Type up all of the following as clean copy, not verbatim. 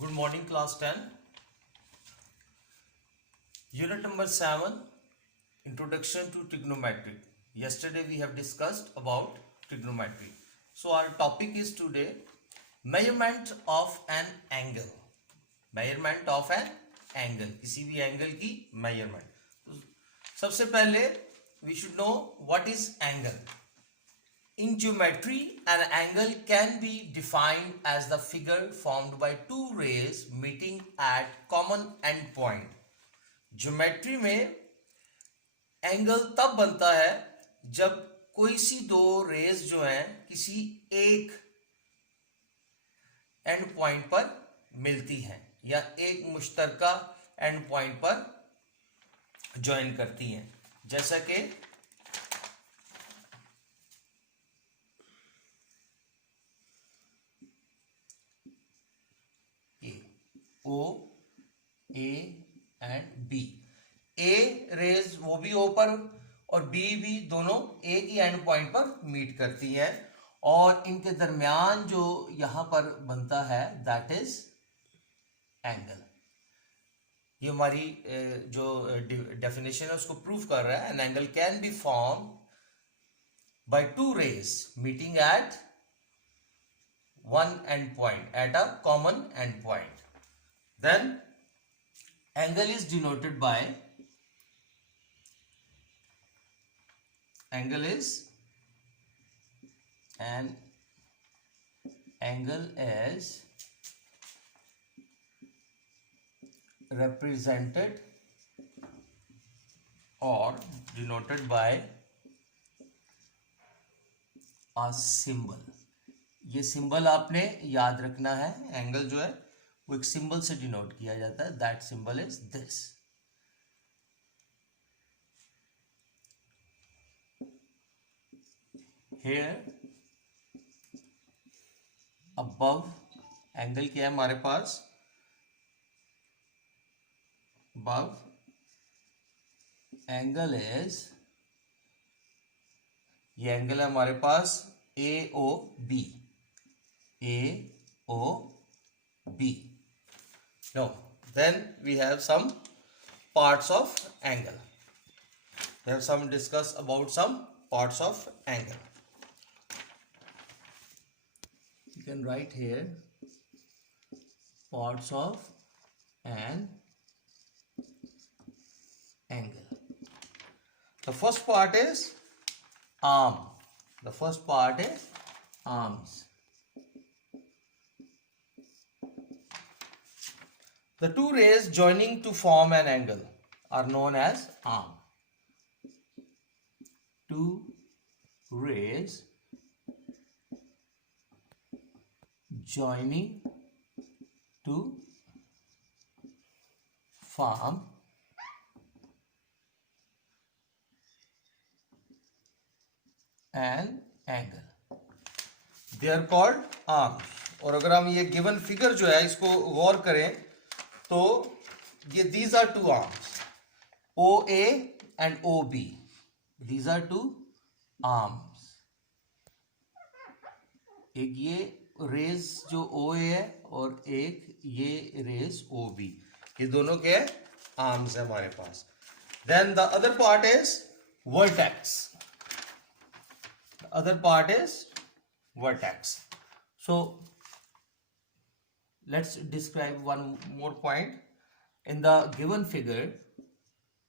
Good morning, class 10. Unit number 7, Introduction to Trigonometry. Yesterday we have discussed about trigonometry. So our topic is today measurement of an angle. Measurement of an angle. किसी भी angle की measurement. तो सबसे पहले we should know what is angle. In geometry, an angle can be defined as the figure formed by two rays meeting at common endpoint. Geometry में angle तब बनता है जब कोई सी दो रेज जो हैं किसी एक एंड पॉइंट पर मिलती हैं या एक मुश्तरका एंड पॉइंट पर ज्वाइन करती हैं, जैसा कि O A and B. A rays वो भी ओ पर और बी भी दोनों एक ही एंड पॉइंट पर मीट करती हैं और इनके दरमियान जो यहां पर बनता है दैट इज एंगल. ये हमारी जो डेफिनेशन है उसको प्रूव कर रहा है. An angle can be form by two rays meeting at one end point at a common end point. Then angle is denoted by angle is represented or denoted by a symbol. ये symbol आपने याद रखना है. Angle जो है वो एक symbol से डिनोट किया जाता है. That symbol is this. Here above angle क्या है हमारे पास? अबव एंगल इज, ये एंगल है हमारे पास AOB. AOB. Now, then we have some parts of angle. We have some discuss about some parts of angle. You can write here parts of an angle. The first part is arm. The first part is arms. The two rays joining to form an angle are known as arm. Two rays joining to form an angle. They are called arms. और अगर हम ये given figure जो है इसको गौर करें तो ये these are two arms, OA and OB. These are two arms. एक ये रेज जो OA है और एक ये रेज OB. ये दोनों के आर्म्स है हमारे पास. Then the other part is vertex. The other part is vertex. So let's describe one more point. In the given figure,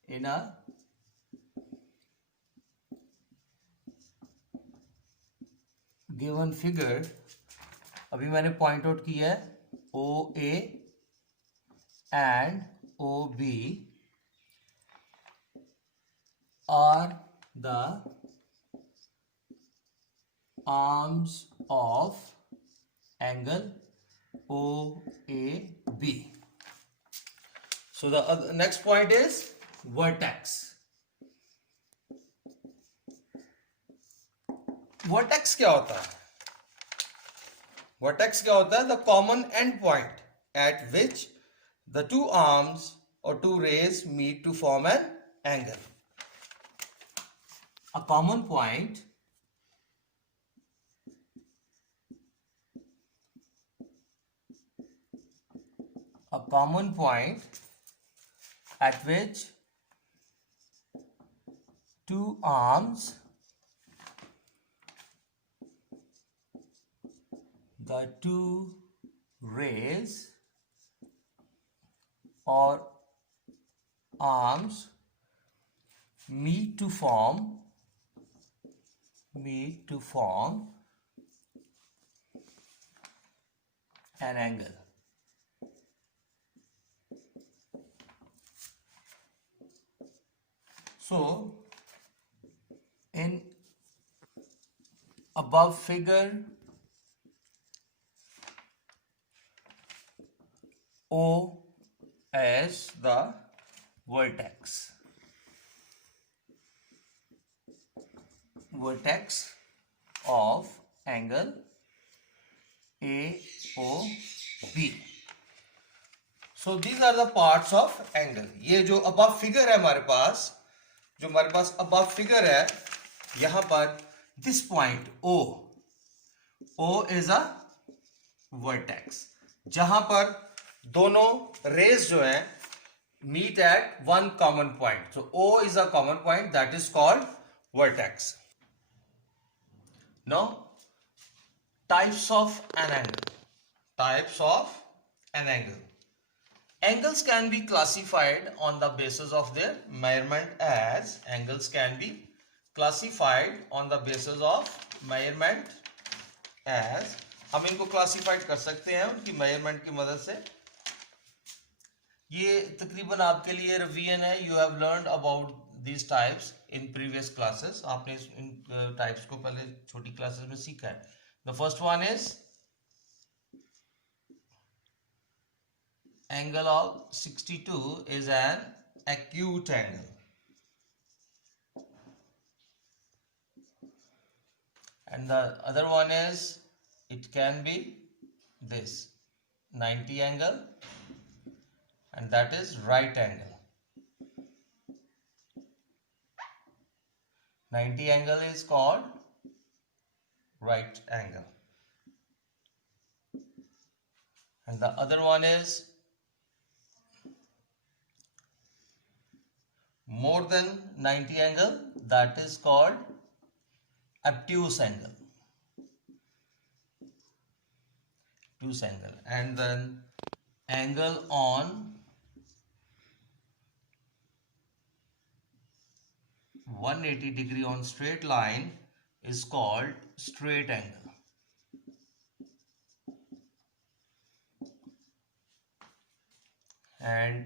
in a given figure, अभी मैंने पॉइंट आउट किया है OA and OB are the arms of angle OAB. So the next point is vertex. Vertex क्या होता है? Vertex क्या होता है? The common end point at which the two arms or two rays meet to form an angle. A common point a common point at which two arms, the two rays or arms meet to form an angle. So in above figure, O as the vertex of angle AOB. So these are the parts of angle. ये जो above figure है हमारे पास above figure है, यहाँ पर this point O is a vertex, जहां पर दोनों rays जो हैं meet at one common point. So O is a common point, that is called vertex. Now types of an angle. Angles can be classified on the basis of their measurement as हम इनको classified कर सकते हैं उनकी measurement की मदद से. ये तकरीबन आपके लिए रिवीजन है. You have learned about these types in previous classes. आपने इन टाइप्स को पहले छोटी क्लासेस में सीखा है. The first one is angle of 62 is an acute angle. And the other one is, it can be this 90 angle, and that is right angle. 90 angle is called right angle. And the other one is more than 90 angle, that is called obtuse angle. And then angle on 180 degree on straight line is called straight angle. And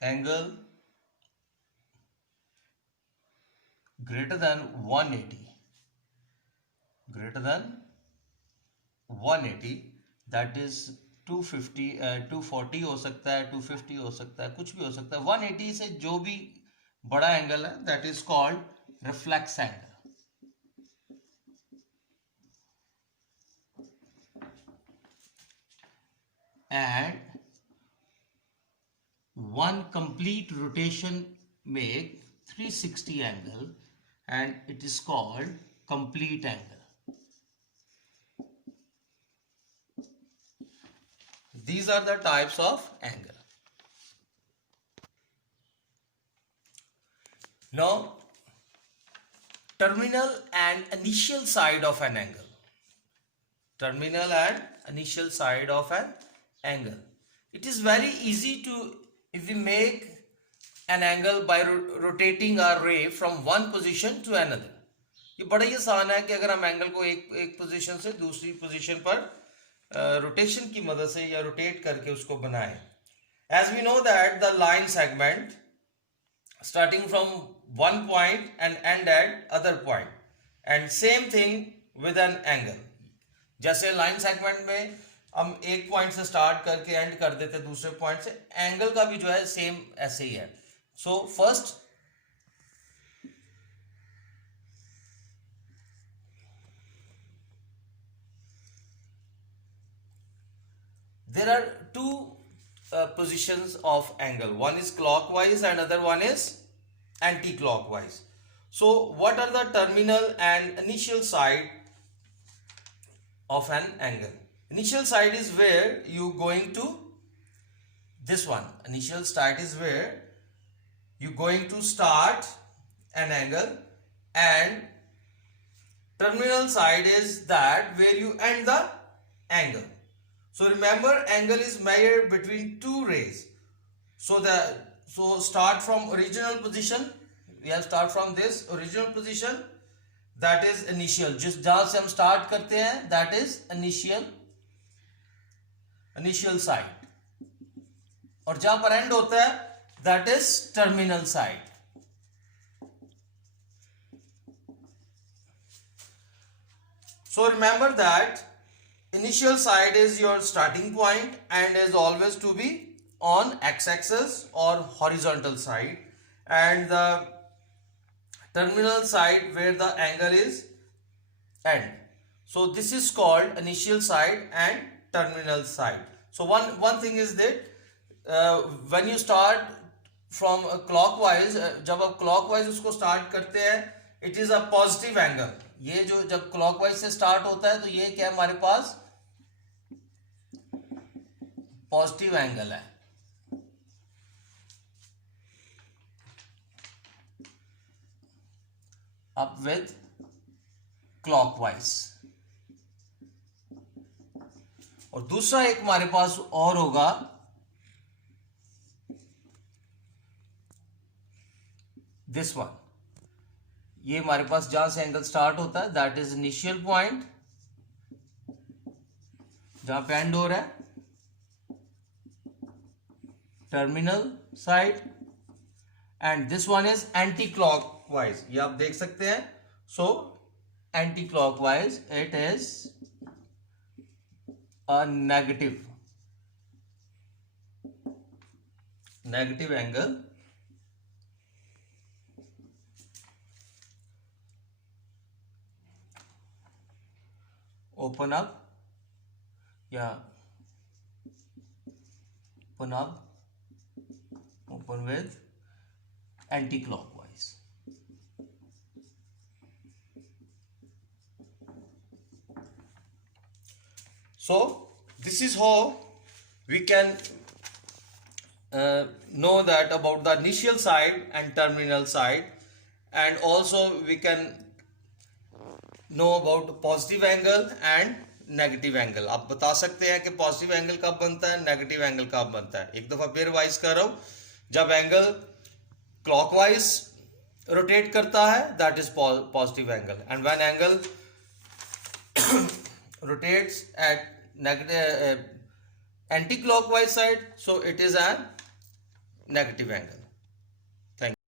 angle greater than 180, that is 250 240 हो सकता है, 250 हो सकता है, कुछ भी हो सकता है. 180 से जो भी बड़ा एंगल है, that is called reflex angle. And one complete rotation make 360 angle, and it is called complete angle. These are the types of angle. Now, terminal and initial side of an angle. It is very easy to, if we make an angle by rotating our ray from one position to another. ये बड़ा ही आसान है कि अगर हम angle को एक position से दूसरी पोजीशन पर रोटेशन की मदद से या रोटेट करके उसको बनाएं. As we know that the line segment starting from one point and end at other point, and same thing with an angle. जैसे लाइन सेगमेंट में हम एक पॉइंट से स्टार्ट करके एंड कर देते दूसरे पॉइंट से, एंगल का भी जो है सेम ऐसे ही है. So first there are two positions of angle. One is clockwise and other one is anti-clockwise. So what are the terminal and initial side of an angle? Initial side is where you going to this one. Initial start is where you going to start an angle, and terminal side is that where you end the angle. So remember, angle is measured between two rays. So start from original position. We have start from this original position, that is initial. जिस जहां से हम start करते हैं, that is initial side. और जहां पर end होता है, that is terminal side. So remember that initial side is your starting point and is always to be on x-axis or horizontal side, and the terminal side where the angle is end. So this is called initial side and terminal side. So one thing is that when you start from clockwise, जब आप clockwise उसको start करते हैं, it is a positive angle. ये जो जब clockwise से start होता है तो ये क्या हमारे पास पॉजिटिव एंगल है. Up with clockwise. और दूसरा एक हमारे पास और होगा, दिस वन. ये हमारे पास जहां से एंगल स्टार्ट होता है, दैट इज इनिशियल पॉइंट, जहां पे एंड हो रहा है, terminal side, and this one is anti clockwise. ये आप देख सकते हैं. So anti clockwise, it is a negative angle. open up open with anti-clockwise. So this is how we can know that about the initial side and terminal side, and also we can know about positive angle and negative angle. आप बता सकते हैं कि positive angle कब बनता है, negative angle कब बनता है. एक दफा फिर रिवाइज कर रहा हूं. जब एंगल क्लॉकवाइज रोटेट करता है, that is positive angle, and when angle rotates at negative anti clockwise side, so it is an negative angle.